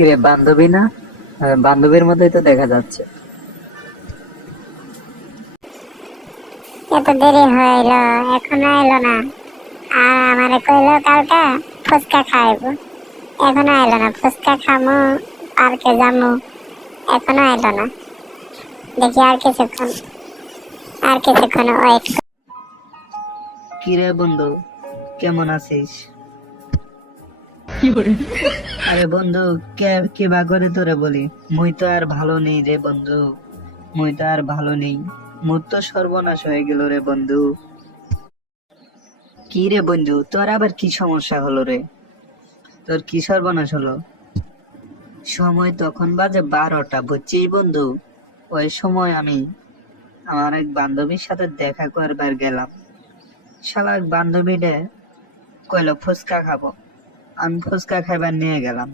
কিরে বান্ধবী না? বান্ধবীর মতোই তো দেখা যাচ্ছে। এত দেরি হইল, এখনো এলো না। আর আমারে কইলো কালকা ফুচকা খাইবো, এখনো এলো না। ফুচকা খামু, পার্কে যামু, এখনো এলো না। দেখি আর কিছুক্ষণ ওয়েট। কিরে বন্ধু, কেমন আছিস? আরে বন্ধু, কিবা করে তোরে বলি, মুই তো আর ভালো নেই রে বন্ধু। মুই তো আর ভালো নেই, মোর তো সর্বনাশ হয়ে গেল রে বন্ধু। কি রে বন্ধু, তোর আবার কি সমস্যা হলো রে? তোর কি সর্বনাশ হলো? সময় তখন বাজে 12টা, বুঝছিস বন্ধু? ওই সময় আমি আমার এক বান্ধবীর সাথে দেখা করবার গেলাম। শালা এক বান্ধবীরে কইলো ফুচকা খাবো, আমি ফুচকা খাইবার নিয়ে গেলাম।